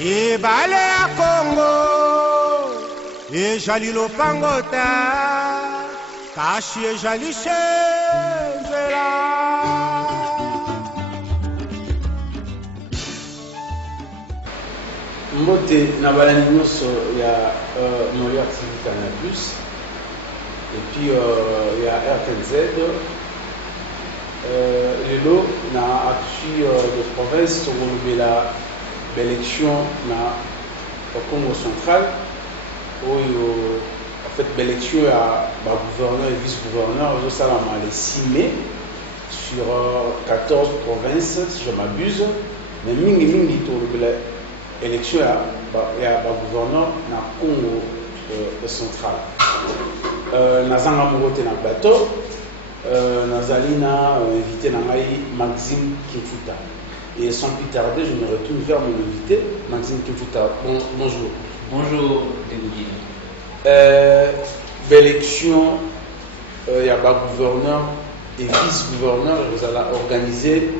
Ibale ya Congo ejali lopangota kashi ejali shenzela mbote na balani nyonso ya Moyo TV Canal Plus et puis ya RTNZ lelo na actu de province tokolobela l'élection au Congo central où en fait l'élection à gouverneur et vice-gouverneur au Salama le 6 mai sur 14 provinces si je m'abuse mais mingi l'élection à gouverneur na Congo central nazanga mogote na plateau nazali na invité na ngai Maxime Kimfuta. Et sans plus tarder, je me retourne vers mon invité, Maxime Kimfuta. Bonjour. Bonjour, Dégoudi. L'élection, il y a un gouverneur et vice-gouverneur, vous allez organiser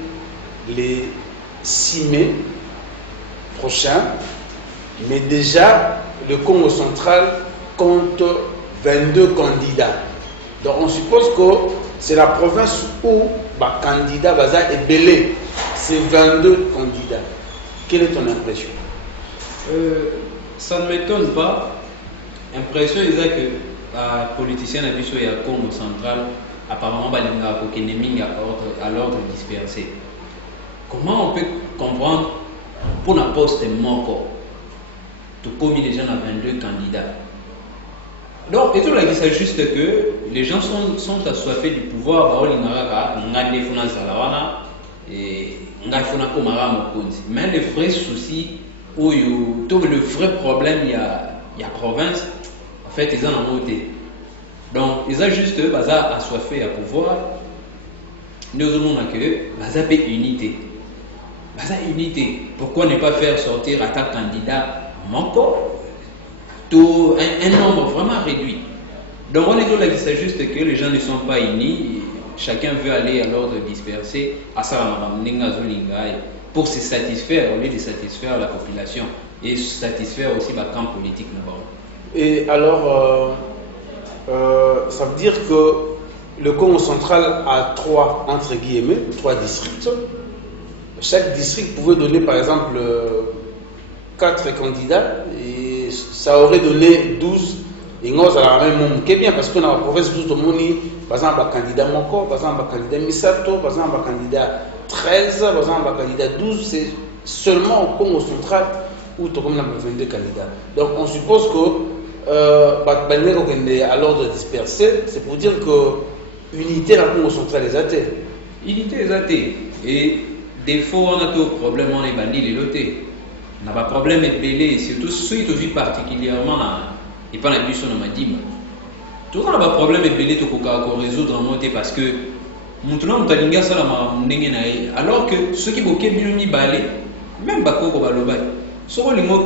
les 6 mai prochain. Mais déjà, le Congo central compte 22 candidats. Donc on suppose que c'est la province où le candidat est belé. C'est 22 candidats. Quelle est ton impression? Ça ne m'étonne pas. L'impression est que les politiciens de la Congo central, apparemment, ils ont à l'ordre dispersé. Comment on peut comprendre pour un poste mort, tout comme les gens ont 22 candidats? Donc, et tout là, il s'agit juste que les gens sont assoiffés du pouvoir, mais le vrai souci, ou le vrai problème, il y a province, en fait, ils en ont monté. Donc, ils ont juste assoiffé à pouvoir. Nous avons que unité. Unité. Pourquoi ne pas faire sortir à ta candidat manquant tout un nombre vraiment réduit? Donc, on est là qu'il s'agit juste que les gens ne sont pas unis. Chacun veut aller à l'ordre dispersé pour se satisfaire, au lieu de satisfaire la population et satisfaire aussi le camp politique. Et alors, ça veut dire que le Congo central a trois districts. Chaque district pouvait donner par exemple 4 candidats et ça aurait donné 12. Et nous avons même bien parce que dans la province tout le monde, par exemple, un candidat Moko, par exemple, un candidat Misato, par exemple, un candidat 13, par exemple, un candidat 12, c'est seulement au Congo central où tu as 22 candidats. Donc on suppose que à l'ordre dispersé, c'est pour dire que l'unité dans le Congo central est athée. Unité est athée. Et des fois, on a tout problème, on est bandit, les lotés. On n'a pas de problème de belé, surtout ceux qui vivent particulièrement et pas la mission de Madima. Tout ça, on a pas de problème de belé, tu peux résoudre en monter parce que maintenant, on a ça alors que ceux qui bloquent ni balé, même Bako Baloba, ceux qui ont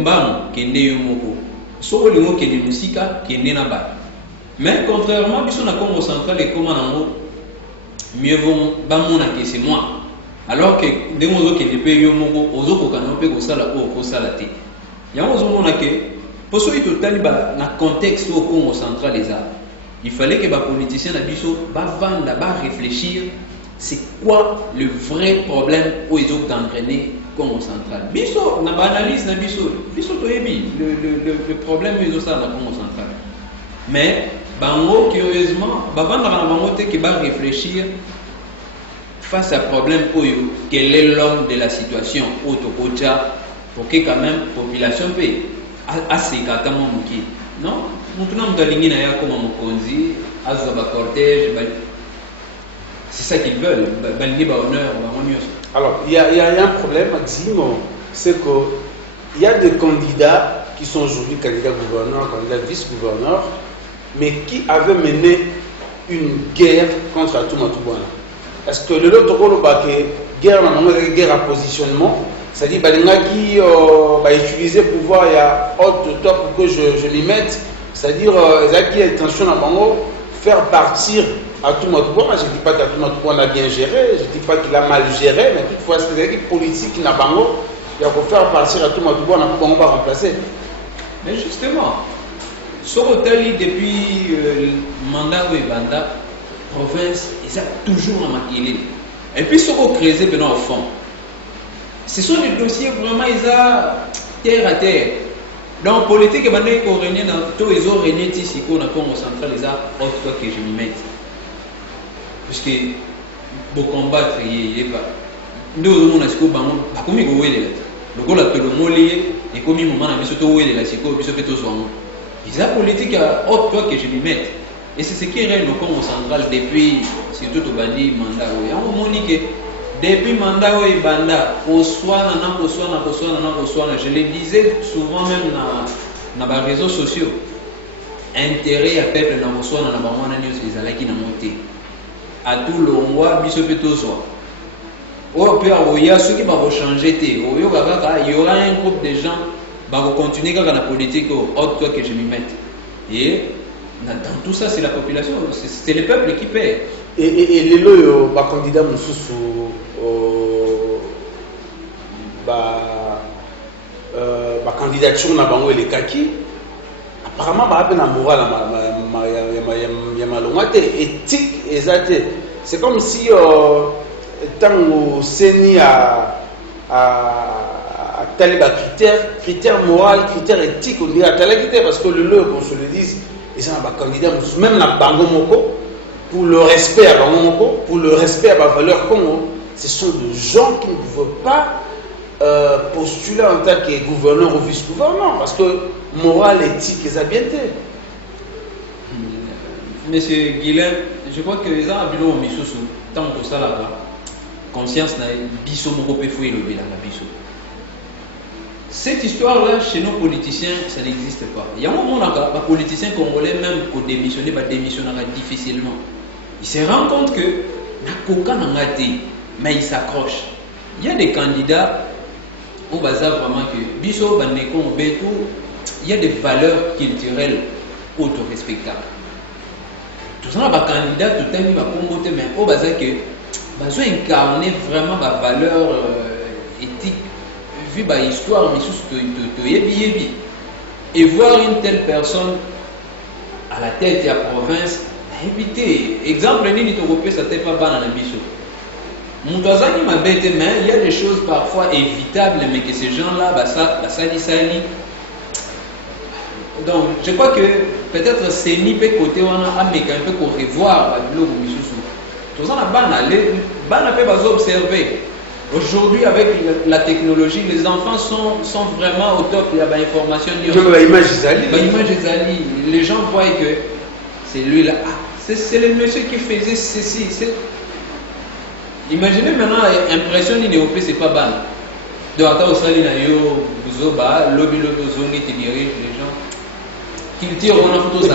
Mbam, qui est Yomoko, ceux qui ont Musika, qui est Naba. Mais contrairement à ce Congo central et comment mieux vont bamona que c'est moi. Alors que des mots qui ne payent Yomoko, aux autres qui n'ont pas de salaire ou au salaté. Il y a un moment que, pour ceux qui ont un contexte au Congo central, il fallait que les politiciens réfléchir c'est quoi le vrai problème où ils ont gangréné le Congo central. Biso, on a analyse le problème où ils ont ça dans le Congo central. Mais, curieusement, qui va réfléchir face à problème quel est l'homme de la situation au Tokocha pour que quand même la population paye assez carrément non nous avons aligné comme Mokonzi azoba cortège c'est ça qu'ils veulent honneur. Alors il y a un problème Maxime, c'est que il y a des candidats qui sont aujourd'hui candidats gouverneurs, candidats vice-gouverneurs, mais qui avaient mené une guerre contre Atouma Toubouana. Est-ce que le lot guerre à positionnement, c'est-à-dire qui utiliser le pouvoir il y a haute de toi pour que je m'y mette, c'est-à-dire qui a intention à Bango faire partir Atoumatoubou. Moi, je ne dis pas qu'Atoumatoubou a bien géré, je ne dis pas qu'il a mal géré, mais toutefois, c'est des politiques qui n'a pas il faut faire partir Atoumatoubou, on va remplacer. Mais justement, Sorotali, depuis le mandat où Banda, province, ils ont toujours maquillé. Et puis, Soro Crézé, au fond, ce sont des dossiers vraiment, ils ont terre à terre. Donc, politique, ils ont régné dans tout, ils ont régné ici, au Congo central, ils ont autre fois que je m'y mette. Parce que, pour combattre, il n'y a pas. Nous, on a ce qu'on a commis au Wélé. Le goal a le mollier, et comme il m'a dit, surtout Wélé, la psycho, puis surtout son nom. Ils ont politique à autre fois que je m'y mette. Et c'est ce qui règne au Congo central depuis, surtout au Bandi, mandat. Il y a un moment que depuis mandat où Banda, je le disais souvent même dans les réseaux sociaux, intérêt à peuple dans le soir, dans la news, ils allaient qui n'a monté. À tout le monde, biso peto soir. Au pire, il y a ceux qui vont changer. Il y aura un groupe de gens qui vont continuer dans la politique autre que je m'y mette. Et dans tout ça, c'est la population, c'est le peuple qui paie. Et les lois, les candidats sous la candidature na bango les kaki apparemment ba na moral ya malongate éthique exacte. C'est comme si tant seni à taliba critères moral, critères éthiques, on dirait à taliba parce que le lot, qu'on se le dise, ils sont des candidats, même dans Bango Moko, pour le respect à Bango Moko, pour le respect à la valeur Congo, ce sont des gens qui ne veulent pas postuler en tant que gouverneur ou vice-gouverneur, parce que moral, éthique, ils ont bien été. Monsieur Guilain, je crois que les gens ont vu au Missoussou, tant que ça là-bas, conscience n'a biso moko pe fouille le bilan la biso. Cette histoire-là, chez nos politiciens, ça n'existe pas. Il y a un moment où les politiciens congolais, même pour démissionner, démissionnent difficilement. Ils se rendent compte que mais ils s'accrochent. Il y a des candidats où on vraiment que biso il y a des valeurs culturelles auto-respectables. Tout ça, les candidats, tout le monde mais on va dire que ils ont incarné vraiment la valeur éthique, vu l'histoire, et voir une telle personne à la tête de la province, éviter. Exemple, ça n'était pas ban dans la biso. Il y a des choses parfois évitables, mais que ces gens-là, ça. Donc, je crois que peut-être c'est ni peu côté, on a un peu pour revoir le biso. Tout ça, on a observer. Aujourd'hui, avec la technologie, les enfants sont vraiment au top. Il y a des informations. Les gens voient que c'est lui-là. Ah, c'est le monsieur qui faisait ceci. Imaginez maintenant, impression d'inéopé, c'est pas ban. Donc, attends, au Sali, lobby, tu diriges les gens. Qu'ils tirent, on a photo ça.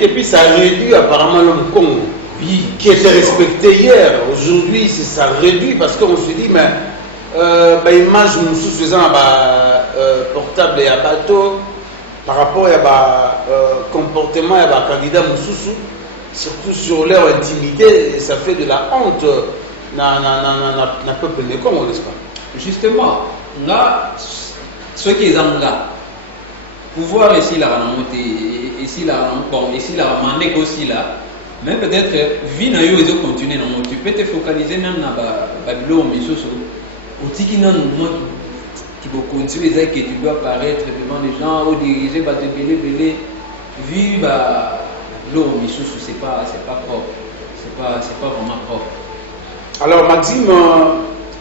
Et puis, ça réduit apparemment l'homme Congo. Oui, qui était respecté hier. Aujourd'hui, ça réduit parce qu'on se dit, mais image nous faisant portable et à bateau par rapport à comportement et à candidat Moussoussou, surtout sur leur intimité, ça fait de la honte dans peuple de Congo, n'est-ce pas? Justement, là, ceux qui sont là, pouvoir ici là, ici là, bon, ici là, mandé aussi là. Mais peut-être, vie na yo, ils ont continué. Tu peux te focaliser même dans Babylon, mais surtout, au petit qui va continuer, que tu dois apparaître devant les gens, ou diriger, te belé, vu l'eau, mais surtout, c'est pas propre. C'est pas vraiment propre. Alors, Maxime,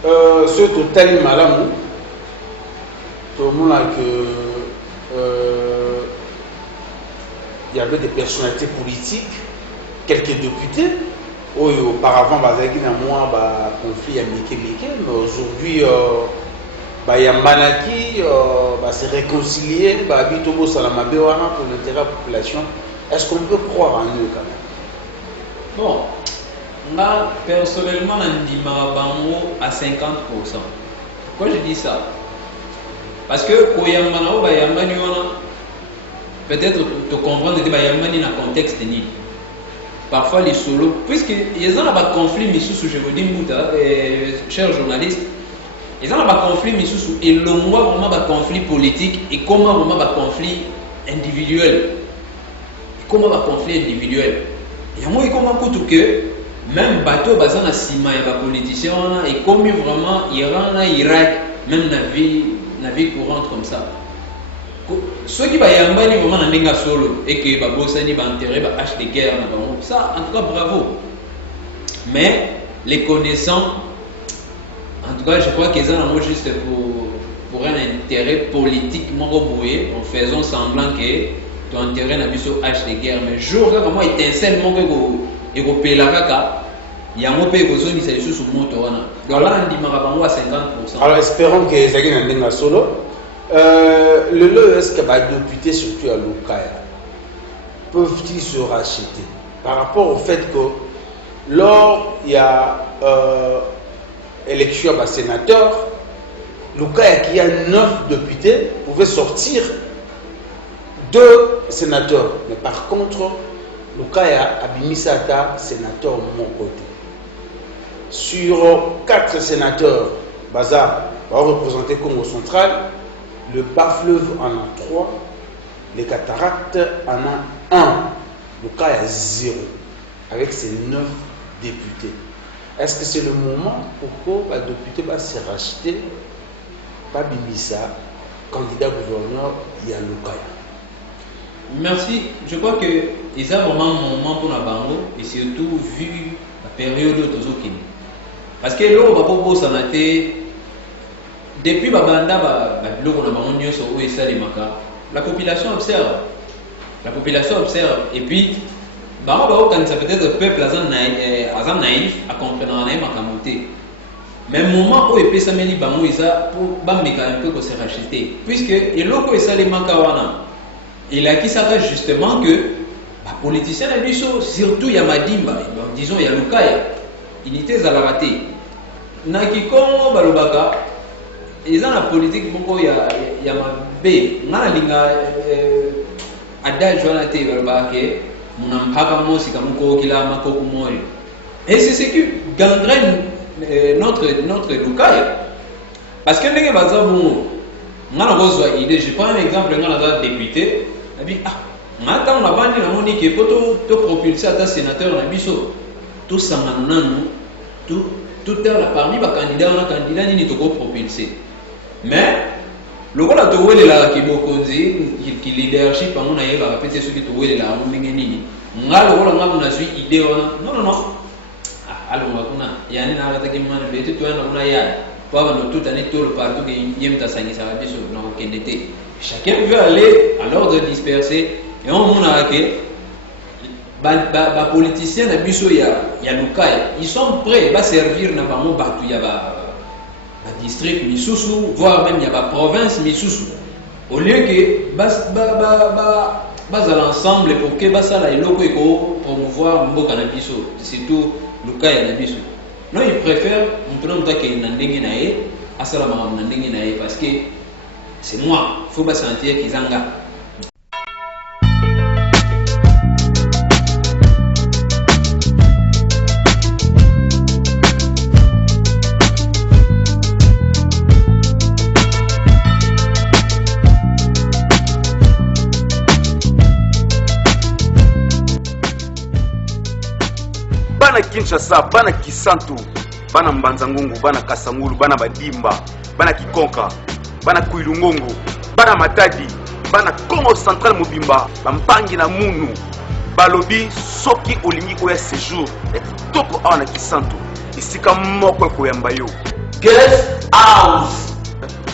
ce total malamou, tout le monde a que il y avait des personnalités politiques, quelques députés, auparavant, il y a un conflit à Mike, mais aujourd'hui, il y a Manaki, c'est réconcilié, pour l'intérêt de la population. Est-ce qu'on peut croire en eux quand même? Bon, là, personnellement, on dit à 50%. Pourquoi je dis ça? Parce que peut-être tu comprends que dans le contexte de Nîmes. parfois les solos, puisque ils ont un conflit, mais sous je vous dis, chers journalistes, ils ont un conflit, mais sous et le moi vraiment un conflit politique et comment vraiment un conflit individuel. Comment un conflit individuel. Il y a moi comment coûte que même bateau basé na ciment et les politiciens et comme vraiment Iran Irak même na vie courante comme ça. Ceux qui va yambani vraiment na ndinga solo et que ba bossani ba enterrer ba hache de guerre na ba ça en tout cas bravo. Mais les connaissants en tout cas je crois qu'ils ont juste pour un intérêt politique monoboué en faisant semblant que ton intérêt n'a plus sur hache de guerre mais jour là comment étincelle mon et go pelaka ya mo pe ko zoni c'est sous moto wana donc là on dit marabango à 50%. Alors espérons que ezaki na ndinga solo. Le LES qui va député surtout à Lukaya peuvent-ils se racheter par rapport au fait que lors il y a élection à sénateur, Lukaya qui a 9 députés pouvait sortir 2 sénateurs, mais par contre Lukaya a bimisata sénateur mon côté. Sur 4 sénateurs, Baza va représenter Congo central. Le bas-fleuve en a 3, les cataractes en a 1. Le cas est 0, avec ses 9 députés. Est-ce que c'est le moment pour que le député va se racheter par Bimisa, candidat gouverneur Yanukaya? Merci. Je crois que ils ont vraiment un moment pour la bango et surtout vu la période de Tozokini. Parce que là, on va pas s'en depuis Babanda, la population observe. La population observe. Et puis, quand ça peut être le peuple naïf à comprendre mais au moment où il peut s'amener bango isa pour bameka un peu qu'on se racheter. Puisque et loko isa les makawana. Il a qui s'arrête justement que les politiciens surtout Yamadimba, disons Yalukaya, unité à la raté. Nakikongo balobaka. Ils ont la politique beaucoup ya mabe ngana linga adage wana te balbake munampaka mosi kamuko kila makoko moyo et c'est ce qui gangrène notre Lukaya parce que ndenge baza bon ngana kozwa idée je prends un exemple ngana za député abi ngata on a bandi na moni ke poto to propulser ata sénateur na biso tout sangana nanu tout est parmi les candidats on a candidat ni to propulser. Mais le rôle de Toué là qui qui leadership à mon aïe va répéter ce qui Toué là on mingeni nga le rôle nga on a suivi idée non alors on a yani na arata ki man bete to na ya pour avoir tout année tout le partout que yem ta sangi ça va bien sur dans kendete chacun veut aller à l'ordre dispersé et on a que ba politicien na biso ya Lukaya ils sont prêts à servir na ba mo batu ya ba district Misusu, voire même il y a la province Misusu. Au lieu que à l'ensemble pour que ça la loko promouvoir mboka na biso, surtout Lukaya na biso. Non, ils préfèrent maintenant que nandenge nae asala ma nandenge nae parce que c'est moi, faut pas sentir qu'ils en gardent. Bana Kinshasa, bana Kisantu, bana Mbanzangungu, bana Kasangulu, bana Badimba, bana Kikonka, bana Kuilungongo, bana Matadi, bana Congo Central Mobimba, Bampangi na Munu, balobi soki olingi koya séjour ya kitoko awa na Kisantu, isika moko koyamba yo. Guest House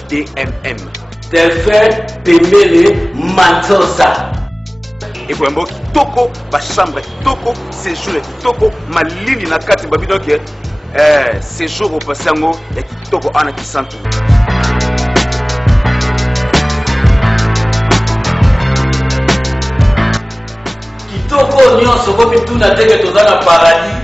DMM Delphin Pemele Mantosa. Et pour un bon kitoko, ba chambre kitoko, séjour kitoko, malini na kati babido ke séjour au passango ya kitoko ana Kisantu. Kitoko nyonso ko bituna teke tozana paradis,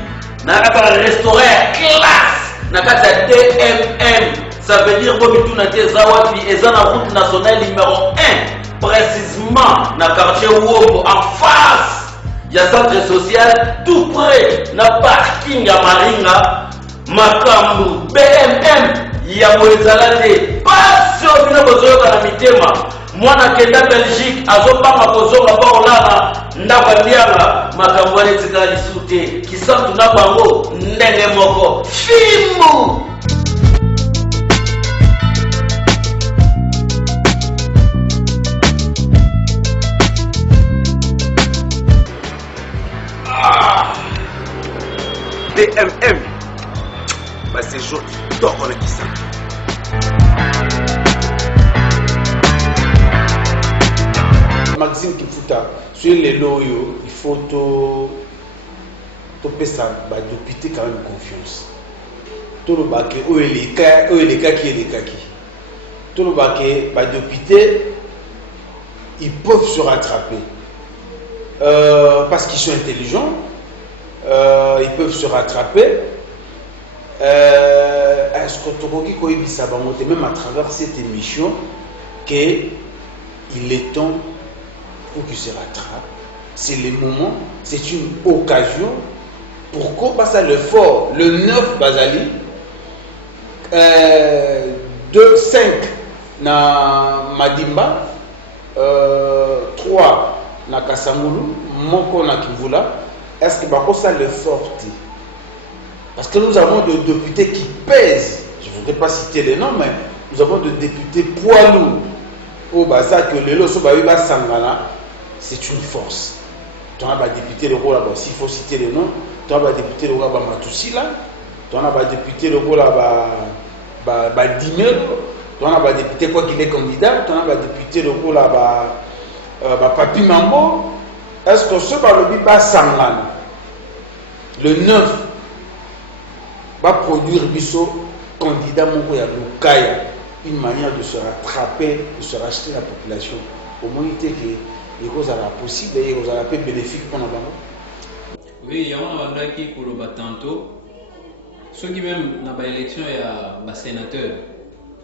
na kata restaurant classe, na kata DMM, ça veut dire ko bituna te zawapi ezana route nationale numéro 1. Précisément dans le quartier Wombo, en face ya centre social tout près na parking ya Maringa makambu BMM ya moezala te pasi obina kozoyoka na mitema mwana kenda Belgique azopanga kozonga pa olala ndako ndianga makambo wana etikala lisu te kisantu na bango ndenge moko fimbu. DMM bah c'est jour kitoko na kisa Maxime Kifuta sur les loyaux il faut to pesa ba député quand même confiance to le baké o les cas qui to le baké ba député ils peuvent se rattraper parce qu'ils sont intelligents. Ils peuvent se rattraper. Est-ce que tu même à travers cette émission qu'il est temps pour qu'ils se rattrapent? C'est le moment, c'est une occasion. Pourquoi pas ça le fort? Le 9 Bazali, 2-5 na Madimba, 3 na Kasangulu, Moko na Kivula. Est-ce que ça le forte? Parce que nous avons des députés qui pèsent. Je ne voudrais pas citer les noms, mais nous avons des députés poids lourds. Au Baza que le Loso Baïba Sangana, c'est une force. Tu as des députés de rôle là-bas, s'il faut citer les noms, tu as des députés de rôle là-bas Matousila, tu as des députés de rôle là-bas Dimel, tu as des députés quoi qu'il est candidat, tu as des députés de rôle là-bas Papi Mambo. Est-ce que ce balobi pas Sangana le 9 va produire biso candidat moko ya Lukaya, une manière de se rattraper, de se racheter la population. Au moins il était que les choses sont possibles et les choses sont bénéfiques pour nous. Oui, il y a un qui pour le tantôt. Ceux qui même dans l'élection il y a un sénateur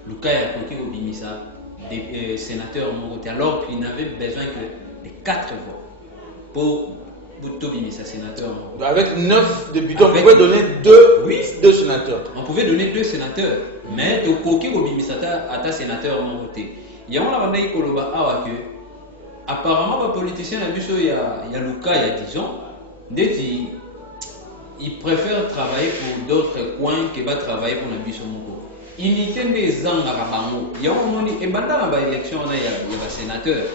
Lukaya qui au Bimisa des sénateurs alors qu'il n'avait besoin que de 4 voix pour Boutobimisa sénateur. Avec 9 députés, on pouvait donner 2 sénateurs. On pouvait donner 2 sénateurs, mais au Koki au Bimisa à ta sénateur en voté. Il y a un qui Koloba Awa que apparemment les politiciens il y a Lukaya disons, ils préfèrent travailler pour d'autres coins que va travailler pour la Bissomoko. Unité des ans à Rabango. Il y a un moment et pendant l'élection il y a des sénateurs.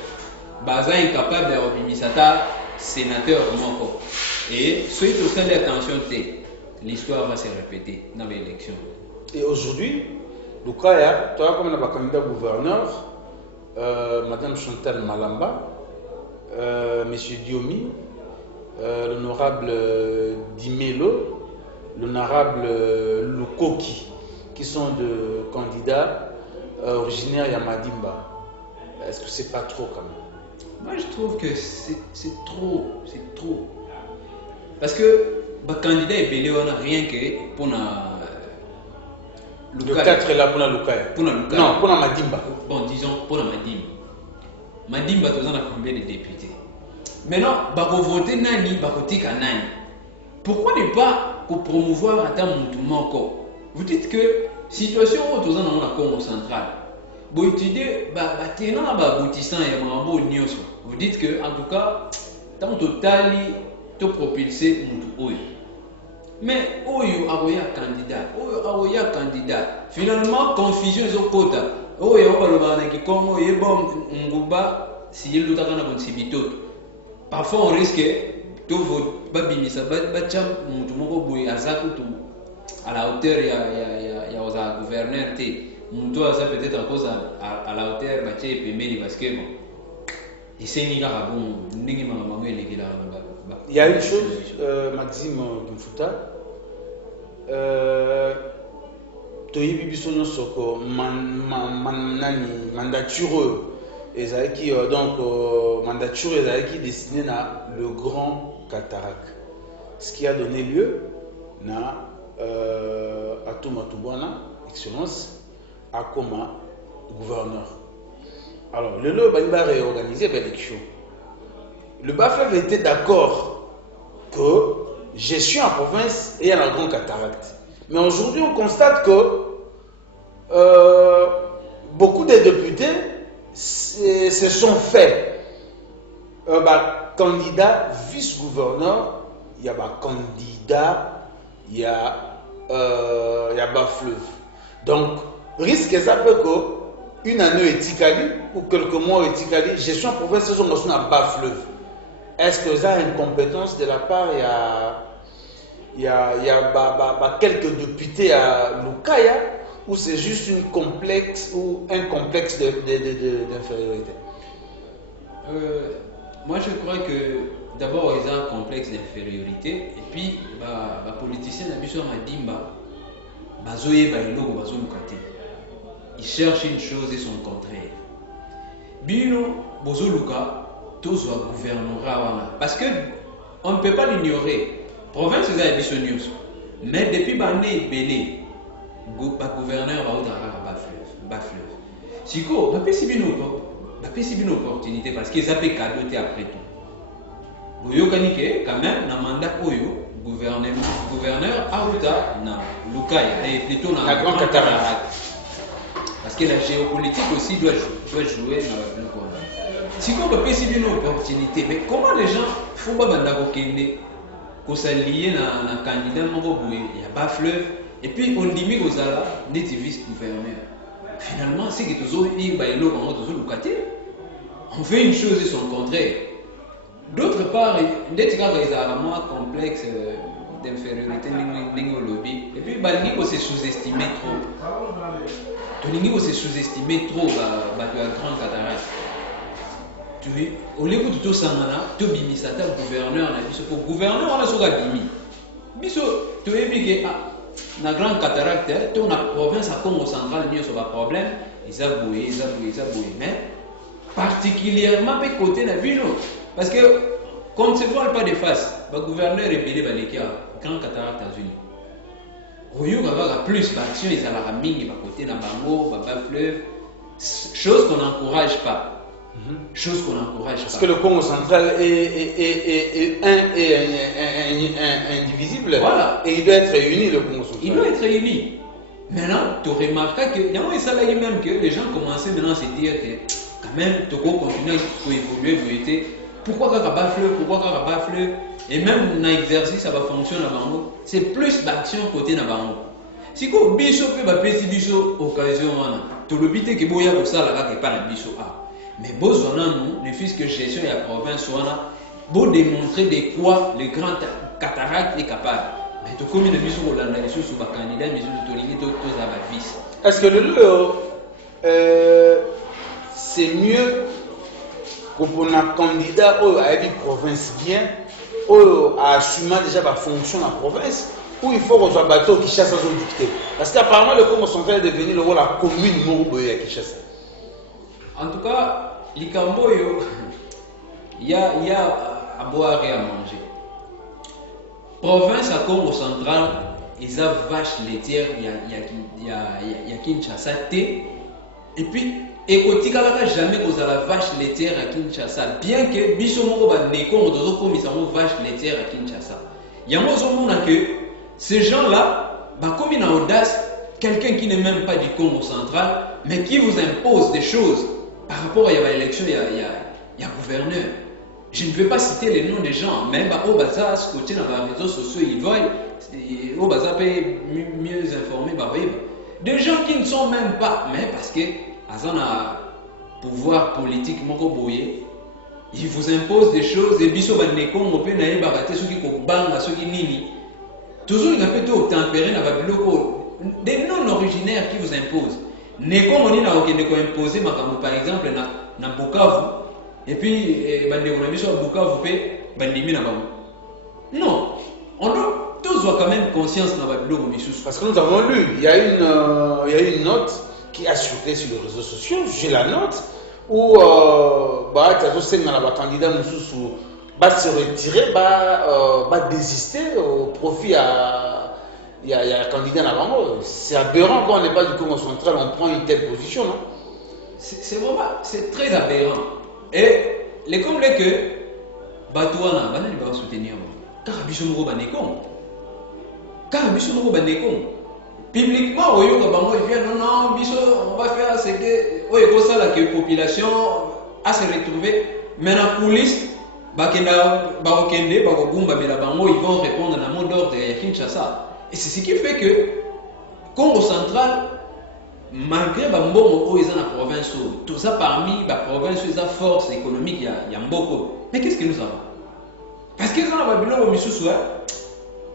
Baza incapable de Bimisata sénateur Moko. Et suite au sein de l'attention, l'histoire va se répéter dans l'élection. Et aujourd'hui, Lukaya, tu as comme un candidat gouverneur, Madame Chantal Malamba, Monsieur Diomi, l'honorable Dimelo, l'honorable Lukoki, qui sont de candidats originaires Yamadimba. Est-ce que c'est pas trop quand même? Moi je trouve que c'est trop. Parce que le candidat est belé, on n'a rien que pour le 4 est là pour la Lukaya. Non, pour la Madimba. Bon, disons pour la Madimba. Madimba, tu as combien de députés? Maintenant, bako voter nani, bako tika nani. Pourquoi ne pas promouvoir à ta moutoumoko? Vous dites que situation où tu as dans la Congo centrale. Vous étudiez, vous dites que en tout cas, dans le total, tu propulsé Moutou. Mais Oyo a candidat. Finalement, confusion est au quota. Oyo a Congo, si parfois on risque de à la hauteur, il y a un gouverneur. Ça peut-être à cause à la hauteur parce que bon, il y a une chose, Maxime Kimfuta, Toyi Bisono Soko, mandature, donc mandature qui destiné à le grand cataracte. Ce qui a donné lieu à Tomatouana, Excellence, à Koma, gouverneur. Alors, le lot va réorganiser l'élection. Le BAFLAV était d'accord que je suis en province et il y a la grande cataracte. Mais aujourd'hui, on constate que beaucoup de députés se sont faits candidats vice-gouverneurs, il y a candidat, il y a fleuve. Donc, risque ça peut que une année éticali ou quelques mois éticali, gestion province, ce sont bas fleuve. Est-ce que ça a une compétence de la part, il y a quelques députés à Lukaya, ou c'est juste un complexe d'infériorité? Moi, je crois que d'abord, ils ont un complexe d'infériorité, et puis, les politiciens n'ont Dimba, ils cherchent une chose et son contraire. Bino, Bozoluka, tous doivent gouverner. Parce qu'on ne peut pas l'ignorer. Province, c'est un bisonius. Mais depuis l'année Béné, le gouverneur va bas fleuve. Si vous avez une opportunité, parce qu'ils appellent cadeau après tout. Vous avez quand même un mandat gouverneur Aouda na Lukaya et plutôt dans la grande cataracte. Parce que la géopolitique aussi doit jouer dans le combat. Si on peut payer une opportunité, mais comment les gens font pas qu'on s'allie à un candidat, il y a pas fleuve, et puis on dit que vous avez vice-gouverneur. Finalement, c'est que tous on fait une chose et son contraire. D'autre part, il y a un complexe d'infériorité et puis il se sous-estimer trop. Il se sous-estimer trop la grande cataracte. Au lieu de tout ça, tu as un gouverneur, le gouverneur on a souvent bimi. Biso, tu as vu que la grande cataracte, tu as une province à Congo central, il y a un problème, ils ont bouillé, mais particulièrement avec côté de la ville. Parce que, quand on ne se voit pas de face, le gouverneur est belé dans les grande cataracte aux Unis. Au lieu d'avoir plus d'action, ils ont la mine, côté de la bango, bas fleuve, chose qu'on n'encourage pas. Chose qu'on n'encourage pas. Parce que le Congo central est indivisible. Voilà. Et il doit être réuni, le Congo central. Il doit être réuni. Maintenant, tu remarques qu'il y a même que les gens commençaient maintenant à se dire que quand même, tu peux continuer à évoluer. Pourquoi quand bas fleuve et même dans l'exercice, ça va fonctionner à Bango. C'est plus d'action côté de Bango. Si vous avez une occasion, tu as l'habitude que vous avez ça là pas la biso a. Mais besoin nous, le fils que gestion et la province vous démontrer de quoi le grand cataracte est capable. Mais tu comme une biso au landa sur le candidat, mais tu as tous à vice. Est-ce que c'est mieux pour un candidat à une province bien, à assumer déjà la fonction de la province, ou il faut qu'on soit bateau qui chasse aux dictés? Parce qu'apparemment, le Congo central est devenu le rôle de la commune Mourouboye qui chasse. En tout cas, il y a à boire et à manger. Province à Congo central, ils ont vache laitière, il y a Kinshasa thé. Et puis, écoutez, jamais vous avez la vache laitière à Kinshasa. Bien que Bissomo va naître comme une vache laitière à Kinshasa. Il y a que ces gens-là, comme une audace, quelqu'un qui n'est même pas du Congo central, mais qui vous impose des choses par rapport à l'élection, il y a gouverneur. Je ne vais pas citer les noms des gens, mais au bazar, ce côté dans les réseaux sociaux, ils voient, au bazar, mieux informés, des gens qui ne sont même pas, mais parce que, à un pouvoir politique, ils vous imposent des choses, et biso baneko, on peut naïe barater ceux qui banga, ceux qui nini. Toujours, il y a peut-être tempéré dans le bloc, des noms originaires qui vous imposent. Neko, on dit imposé, par exemple, na Bukavu, et puis, on a mis sur Bukavu, bandimi na bango. Non, on doit tous avoir quand même conscience dans le bloc. Parce que nous avons lu, il y a une note qui a circulé sur les réseaux sociaux, j'ai la note, où le candidat va se retirer, va désister au profit il y a un candidat à Bango. C'est aberrant quand on n'est pas du Congo central, on prend une telle position, non? C'est très aberrant. Et les comme les que Batouana, va soutenir. car biso moko banekon. Car biso moko banekon. Publiquement, on vient, non, biso, on va faire ce que, la population a se retrouver. Mais la police, ils vont répondre à la mot d'ordre de Kinshasa. Et c'est ce qui fait que Congo central, malgré Bambongo, ils sont dans la province, tout ça parmi la province, ils ont force économique, il y a beaucoup. Mais qu'est-ce que nous avons? Parce qu'ils ont un Babylone au Missoussoué,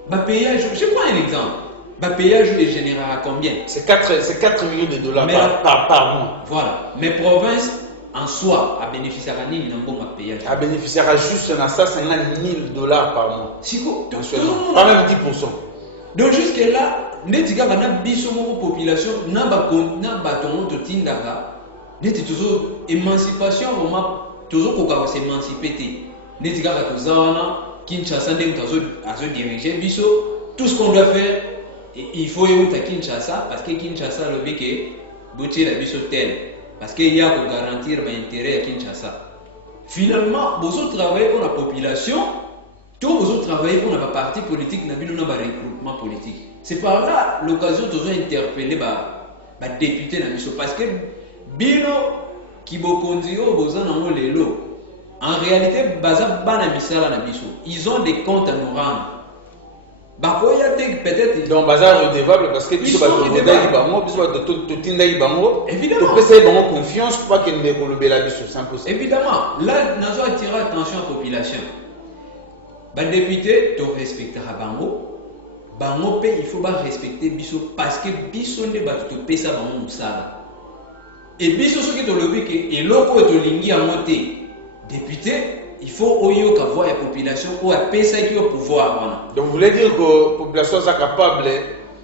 je prends un exemple. Le payage est généré à combien? C'est 4 millions de dollars par mois. Voilà. Mais province, en soi, a bénéficié à Nini dans bon payage. A bénéficié à juste ça, 50 000 dollars par mois. Pas même 10%. Donc jusque-là, nous avons une population, nous avons toujours émancipation, toujours s'émanciper. Nous avons Kinshasa, tout ce qu'on doit faire, il faut y aller à Kinshasa, parce que Kinshasa, le but est de la biso tel. Parce qu'il y a pour garantir l'intérêt à Kinshasa. Finalement, vous travaillez pour la population, tout vous travaillez pour la parti politique, nous avons un recrutement politique. C'est par là l'occasion de interpeller les députés. Parce que Bino qui bokonzi en réalité, ils ont des comptes à nous rendre. Peut-être donc bazar redevable parce que ils sont redevables. Évidemment. Confiance pour que ne évidemment, là, nous avons attiré l'attention à la population. Les députés doivent respecter Bango. Bango, il faut respecter Bisso parce que Bisso ne va pas payer ça dans mon sala. Et Bisso, ce qui est le but, et l'autre est lingi à monter. Député, il faut voir la population ou à payer qui au pouvoir. Donc vous voulez dire que la population est capable de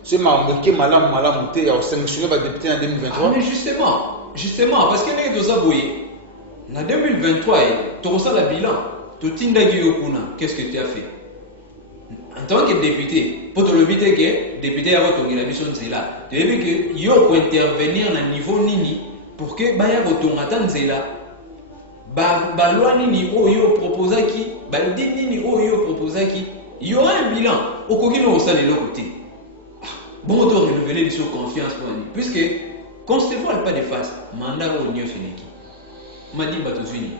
se marquer malam monter à sanctionner les députés en 2023? Ah, mais justement, parce que les deux abouillés, en 2023, tu reçois le bilan, tu t'indiques qu'est-ce que tu as fait? En tant que député, pour te le dire que le député a voté la mission de là, tu as vu que il faut intervenir à niveau nini pour que Baya vote là. Loi nini oyo proposa qui baldi nini oyo proposa qui il y aura un bilan au kokino au sein de l'autre côté. Bon, on doit renouveler sur confiance pour nous puisque quand on se voit pas de face mandat au nio finiki m'a dit bah tout fini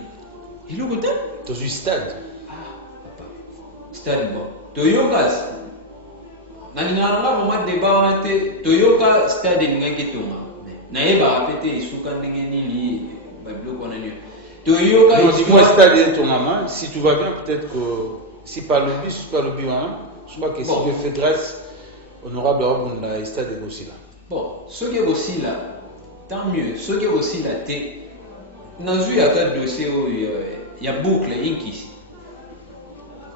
et le côté tout stade papa stade bon toyokas nalingana vraiment débat ate toyoka stade ngaki tonga na yeba répéter isuka ndenge nini ba bloc on a eu. Dis-moi, stade ton maman, si tout va bien, peut-être que si par le but, je crois que si Dieu fait grâce, honorable Abon, le stade est aussi là. Bon, ce qui est aussi là, tant mieux. Ce qui est aussi là, dans un dossier où il y a boucle, ici.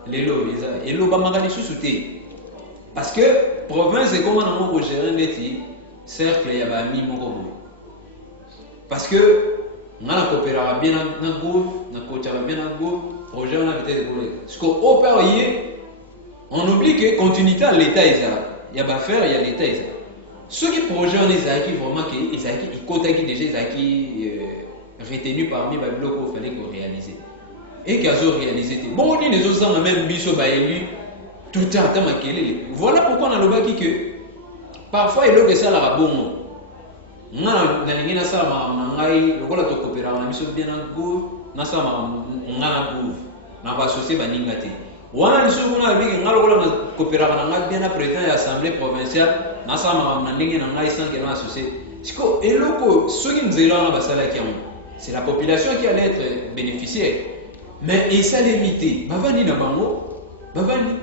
Les lots, et l'eau va m'arrêter sous-souté. Parce que, province, c'est comme on a géré un cercle, il y a mis mon robot. Parce que, on a coopéré bien dans le groupe, on a coopéré bien dans le groupe, projet on a peut-être goûté. Parce qu'au périer, on oublie que continuité à l'État il y a pas faire, il y a l'État ceux qui projet on est qui vraiment qui ils comptent qui déjà qui retenu parmi les blocs qu'il fallait qu'on réalise. Et qu'ils ont réalisé. Bon, on dit les autres même biso ba élu tout le temps makelele. Voilà pourquoi on a le bas que parfois il est ça la bon. Na lingine sala mangai lokola to coopérer na biso bien na go na sala ngana go na ba associer baninga te wana liso kuna bi ngalo lokola na coopérer na ngai bien na président de l'assemblée provinciale na sala na ndenge na ngai sans que na associer siko eloko soki nzela na basala ki c'est la population qui allait être bénéficiaire mais il s'est limité bavani na bango bavani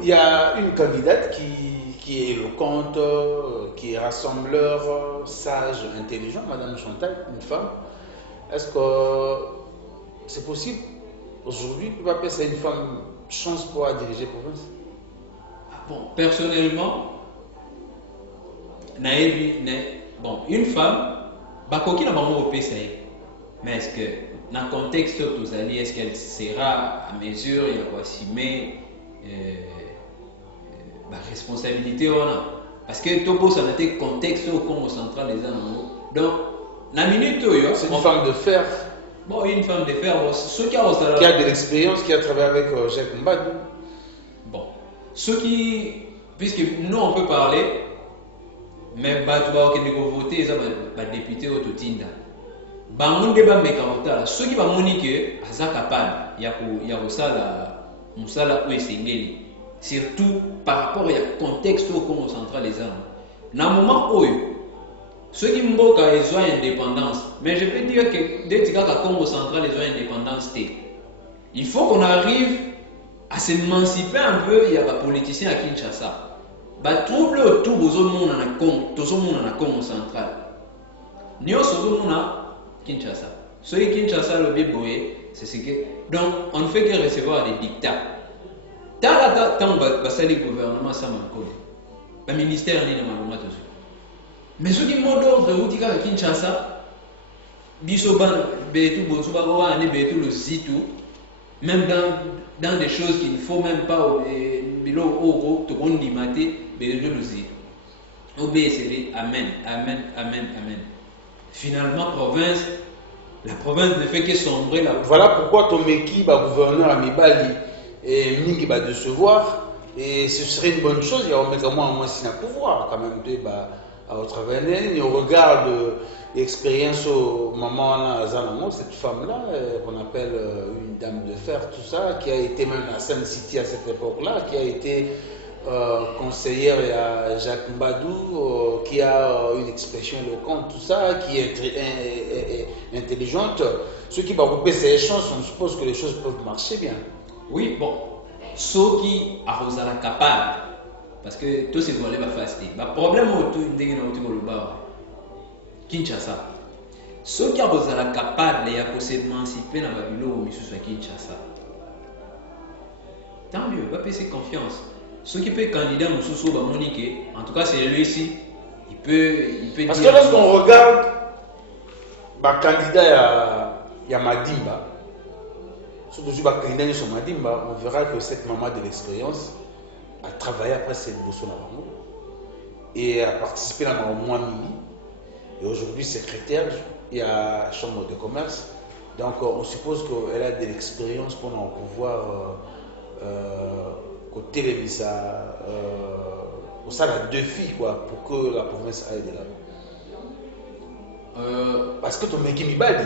il y a une candidate qui est éloquente, qui est rassembleur, sage, intelligent, Madame Chantal, une femme. Est-ce que c'est possible aujourd'hui que Papé c'est une femme chance pour diriger la province? Bon, personnellement, une femme, bakoki na bango au PCI. Mais est-ce que dans le contexte où vous allez, est-ce qu'elle sera à mesure, il y a quoi assumer la responsabilité on a parce que tout ça a été contexte au Congo central les ans donc la minute c'est une femme de fer. Bon, une femme de fer, qui a de l'expérience, qui a travaillé avec Jacques Mbadou. ceux qui, puisque nous on peut parler, mais tu vas voter, ça va député au Totinda. Bangon débat mécanisme, ceux qui vont moniquer, ça capable, il y a ça la musala ou esengeli. Surtout par rapport au contexte au Congo central les armes. Dans le moment où ceux qui m'ont ils ont indépendance, mais je peux dire que dès que le Congo central ils ont indépendance, il faut qu'on arrive à s'émanciper un peu. Il y a des politiciens à Kinshasa. Bah trouble autour de tout le monde dans le Congo central. Nous sommes à Kinshasa. Ceux qui Kinshasa le béboé, c'est ce que donc on ne fait que recevoir des dictats. Tant que le gouvernement ça le ministère n'est pas là. Mais ceux qui m'ont d'autres outils à Kinshasa, bisoban betu bosubagoa ne betu le zitu, même dans des choses qu'il ne faut même pas bilo oro to bondi maté betu le zitu. Obéissez, amen, amen, amen, amen. Finalement la province ne fait que sombrer la. Voilà pourquoi Tomeki, gouverneur à Mibali, et Mingi va décevoir. Et ce serait une bonne chose. Il y a moins si un pouvoir quand même au travers d'elle. On regarde l'expérience au moment là, cette femme-là, qu'on appelle une dame de fer, tout ça, qui a été même à Sun City à cette époque-là, qui a été conseillère à Jacques Mbadou, qui a une expression éloquente, tout ça, qui est intelligente. Ceux qui vont couper ces chances, on suppose que les choses peuvent marcher bien. Oui, bon. Ceux qui sont capables, parce que tout ce qu'on va faire, le problème est Kinshasa. Ceux qui sont capables de s'émanciper dans la ville où ils Kinshasa. Tant mieux, va payer confiance. Ceux qui peuvent candidat en tout cas c'est lui-ci, il peut parce que lorsqu'on regarde le candidat il y a Madimba, surtout si le candidat est sur Madimba, on verra que cette maman de l'expérience a travaillé après cette bourse et a participé dans le mois mini. Et aujourd'hui secrétaire, il y a la chambre de commerce. Donc on suppose qu'elle a de l'expérience pour pouvoir côté les ça pour ça la deux filles quoi pour que la province aille de là. Parce que ton mec qui m'ibali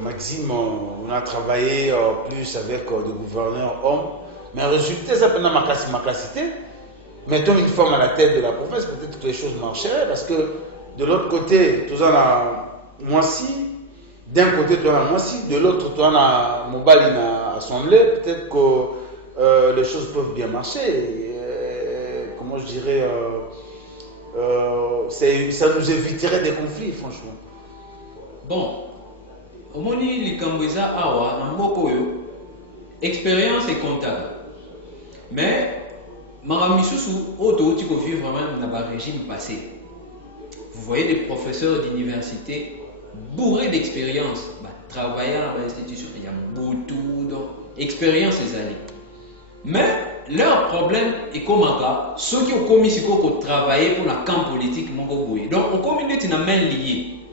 Maxime, on a travaillé plus avec des gouverneurs hommes, mais le résultat c'est pendant ma classité. Mettons une femme à la tête de la province, peut-être que les choses marcheraient, parce que de l'autre côté, tout en a Moissi, d'un côté, tu en as Moissi, de l'autre, tu en as Mobali à Assemblée, peut-être que les choses peuvent bien marcher. Comment je dirais, ça nous éviterait des conflits, franchement. Bon, au moins, les Cambouisa Awa, en Mokoyo, expérience et comptable. Mais, Maramisusu, auto, tu peux vivre vraiment dans le régime passé. Vous voyez des professeurs d'université bourrés d'expérience, travailler dans l'institution, il y a beaucoup d'expérience les années. Mais leur problème est comme ça, ceux qui ont commis ce qu'on travailler pour la camp politique, donc au communauté n'a même lié.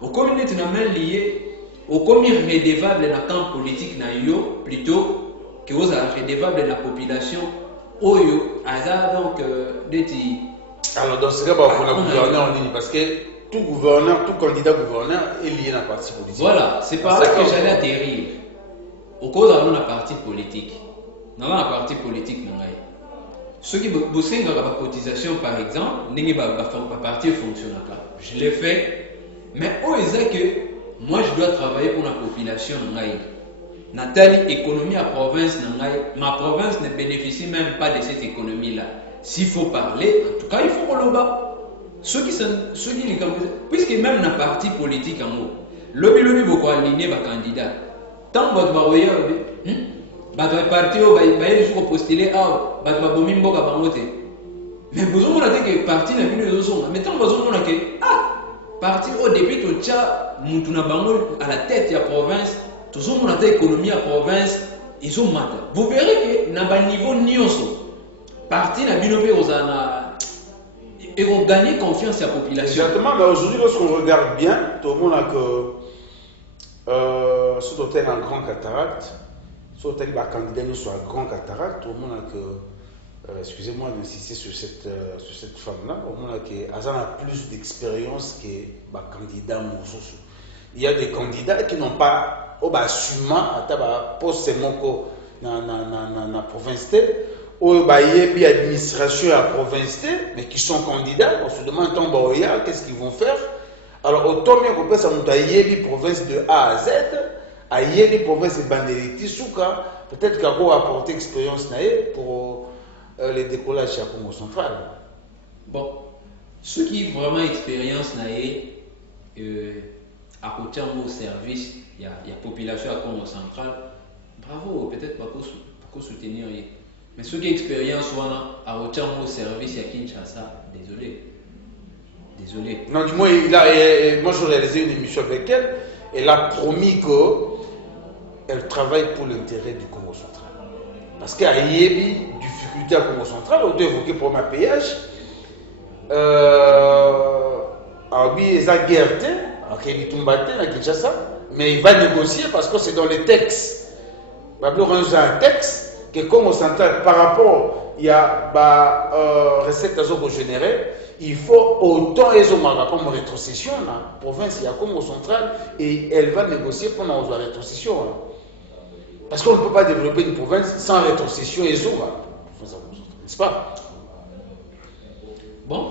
Au communauté n'a même lié, au commis redevable dans la camp politique n'a eu plutôt que aux redevable de la population. Oyo, donc alors dans ce cas, il faut un gouverneur en ligne parce que tout gouverneur, tout candidat gouverneur est lié à la partie politique. Voilà, c'est par là que j'allais atterrir. Au cause de la partie politique. Dans la partie politique, ceux qui bossent dans la cotisation, par exemple, la partie fonctionnaire. Je l'ai fait, mais où est-ce que moi je dois travailler pour la population? Nathalie, économie à province, ma province ne bénéficie même pas de cette économie-là. S'il faut parler, en tout cas, il faut qu'on le bat. Ceux qui puisque même la partie politique en haut, lobby beaucoup aligné les candidats. Tant que vous voyez, votre parti va postuler à votre bomimbo à bangote. Mais vous avez dit que parti n'a plus de zone. Mais tant que vous avez dit que parti au début, tout ça, Moutouna Bango à la tête de la province. Tout le monde a l'économie à la province, ils ont mal. Vous verrez que dans le niveau Nyoso, parti n'a ils vont gagner confiance à la population. Exactement, mais aujourd'hui, lorsqu'on regarde bien, tout le monde a que ce hôtel en grand cataracte, soit tu as candidat soit grand cataracte, au moins que, excusez-moi d'insister sur cette femme-là, au moins qu'elle a plus d'expérience que les candidats. Il y a des candidats qui n'ont pas assumé à poste dans la province, ou l'administration à la province, mais qui sont candidats. On se demande qu'est-ce qu'ils vont faire. Alors, autant mieux qu'on peut s'amuter à la province de A à Z, à la province de Bandeliti, peut-être qu'elle va apporter expérience pour le décollage à Congo central. Bon, ceux qui ont vraiment expérience à côté au service, il y a la population à Congo central, bravo, peut-être pas soutenir. Mais ceux qui ont expérience à côté au service, il y a Kinshasa, désolé. Désolé. Non, du moins, moi j'ai réalisé une émission avec elle. Elle a promis qu'elle travaille pour l'intérêt du Congo central. Parce qu'il y a des difficultés à Congo central, on doit évoquer pour ma péage. Il y a une guerre, mais il va négocier parce que c'est dans les textes. Il y a un texte que Congo central, par rapport il y a recette générée, il faut autant comme rétrocession dans la province, il y a Congo central et elle va négocier pour la rétrocession. Parce qu'on ne peut pas développer une province sans rétrocession et zo, n'est-ce pas? Bon,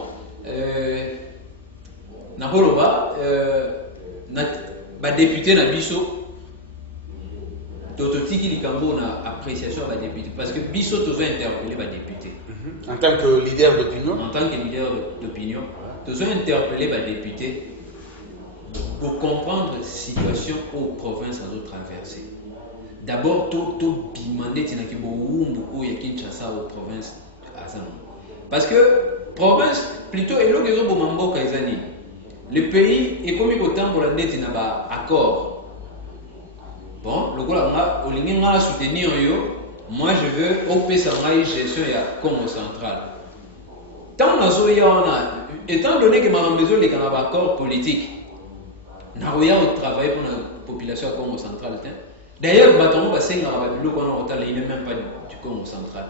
Naholoba, député na biso, Tototiki Likambo na appréciation à député, parce que biso tous interpellé les députés. En tant que leader d'opinion. En tant que leader d'opinion, tous interpellé les députés pour comprendre la situation aux provinces à traverser. D'abord, tout demander si beaucoup de Kinshasa aux provinces à ça. Parce que province plutôt et l'autre le pays est comme autant pour la dette n'a pas accord. Bon, le gars on a soutenir moi je veux au PSA gestion à Congo central. Tant étant donné que ma besoin les accord politique, n'a rien au travail pour la population à Congo central. D'ailleurs, le bâton va s'engager avec le Congo central, il n'est même pas du Congo central.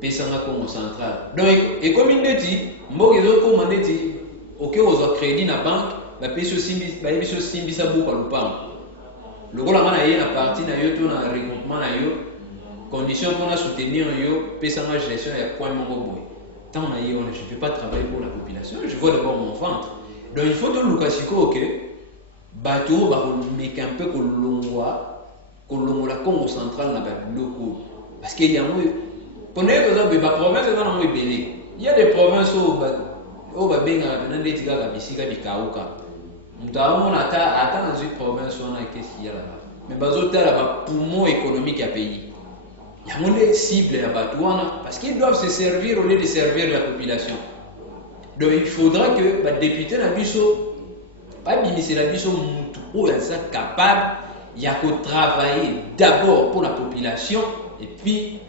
PSA Congo central. Donc, et comme il dit, moi je veux dit, ok, on a crédit dans la banque, la PSO Simbi Sabou par le PAM. Le gars là, il y a une partie, il y a un regroupement, condition pour soutenir, PSA gestion, il y a quoi mon boy. Tant on a je ne vais pas travailler pour la population, je vois d'abord mon ventre. Donc il faut que le Lukasiko, ok, bateau, bah, mais un peu que l'on la Congo central n'a pas locaux. Parce qu'il y a un prenez par exemple, la province est dans le Bélé. Il y a des provinces où on va bien dans les tigas à Bissika du Kaouka. Nous avons atteint dans une province où on a qu'est-ce qu'il y a là. Mais bateau là bas poumon économique à pays. Il y a des cibles là-bas, parce qu'ils doivent se servir au lieu de servir la population. Donc il faudra que les députés na biso, pas ministre na biso mutu capable, il y a que travailler d'abord pour la population et puis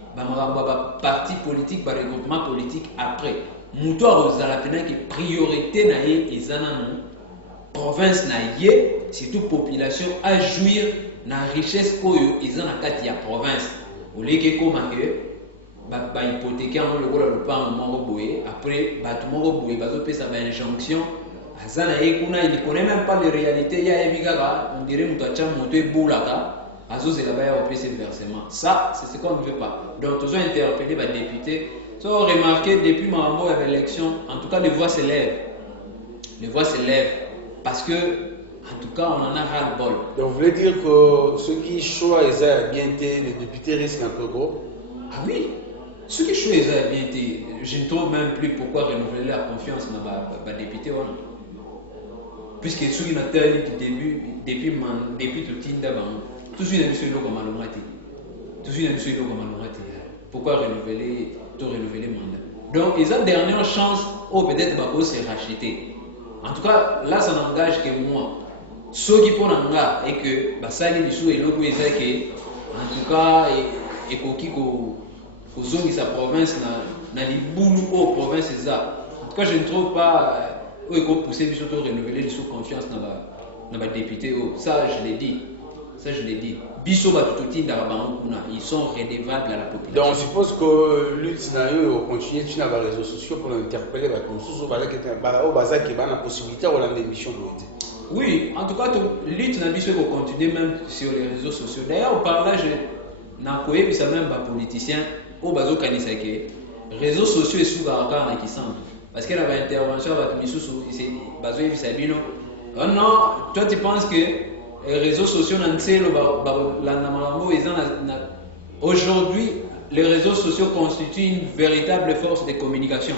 parti politique, par regroupement politique après. Mutu a la priorité na ye ezana province na ye, surtout population à jouir na richesse oyo ezana kati ya province. Au lieu que comme que hypothéquer le gros le pan moko boye après tout moko boye bazo pesa ba injonction azana ye kuna il connaît même pas les réalités ya ebikaka on dirait mutu acha moto ebulaka azo c'est là-bas au PC versement ça c'est ce qu'on ne veut pas. Donc tous ont interpellé les députés sont remarqué depuis Marambo à l'élection en tout cas les voix s'élèvent parce que en tout cas, on en a ras-le-bol. Donc, vous voulez dire que ceux qui choisissent bien les députés risquent un peu gros? Ah oui, ceux qui choisissent bien je ne trouve même plus pourquoi renouveler la confiance dans les députés. Puisque ceux qui n'ont pas depuis tout le temps, tout ce qui est sur l'eau comme pourquoi renouveler le mandat? Donc, ils ont dernière chance, ou peut-être qu'ils se racheter. En tout cas, là, ça n'engage que moi. Ceux qui font un et que basali biso et logo ezaki en tout cas et koki ko zongi sa province na libulu au province ça. En tout cas, je ne trouve pas où il faut pousser biso to renouveler les sous confiance na ba député ça je l'ai dit. Ça, je l'ai dit. Biso Batutinda Bangoukuna, ils sont redevables à la population. Donc, on suppose que l'utinayo continue sur les réseaux sociaux pour interpeller les gens qui ont la possibilité de faire des émissions. Oui, en tout cas, lutte n'a biso pour continuer même sur les réseaux sociaux. D'ailleurs, au parlage, n'a pas eu même des politiciens au bazo kanisake. Réseaux sociaux et sous garaka qui sont. Parce qu'il y a une intervention avec Missou, c'est bazo et Bisabino. Oh non, toi tu penses que les réseaux sociaux aujourd'hui, les réseaux sociaux constituent une véritable force de communication.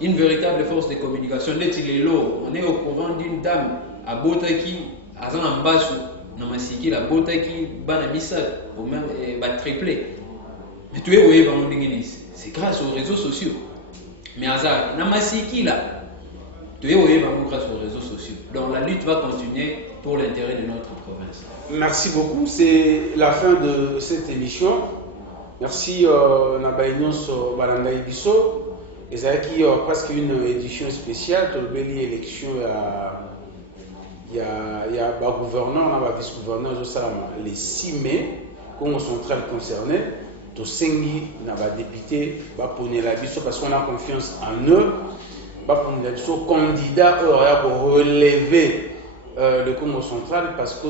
Une véritable force de communication. On est au courant d'une dame à Botaki, à Zanambasu, Namasiki, la Botaki, Banabissa, ou même triplé. Mais tu es c'est grâce aux réseaux sociaux. Mais Azar, Namasiki là, tu es grâce aux réseaux sociaux. Donc la lutte va continuer pour l'intérêt de notre province. Merci beaucoup. C'est la fin de cette émission. Merci Nabaïnos Balandaï Bisso. Et ça qui presque une édition spéciale. Tu as eu l'élection il y a un gouverneur, un vice-gouverneur, les 6 mai, comme central concerné. Tu sais que député va poser la biso parce qu'on a confiance en eux. Va poser la biso candidat pour relever le Congo central parce que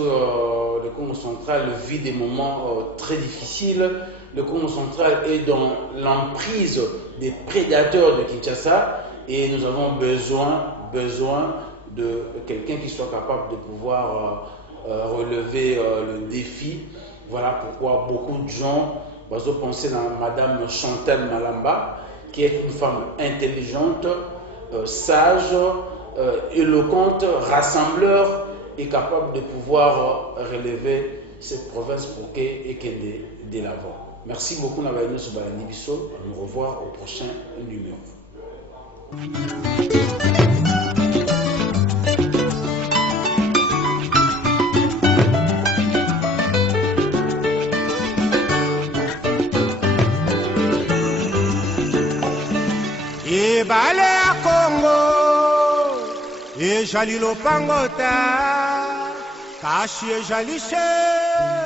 le Congo central vit des moments très difficiles. Le Congo central est dans l'emprise des prédateurs de Kinshasa et nous avons besoin de quelqu'un qui soit capable de pouvoir relever le défi. Voilà pourquoi beaucoup de gens vont penser dans Madame Chantal Malamba, qui est une femme intelligente, sage, éloquente, rassembleur et capable de pouvoir relever cette province pour qu'elle de l'avant. Merci beaucoup Nabaïno Soubalani Bisso. Nous revoir au prochain numéro. Ebale ya Congo ejali lopango ta kashi ejali she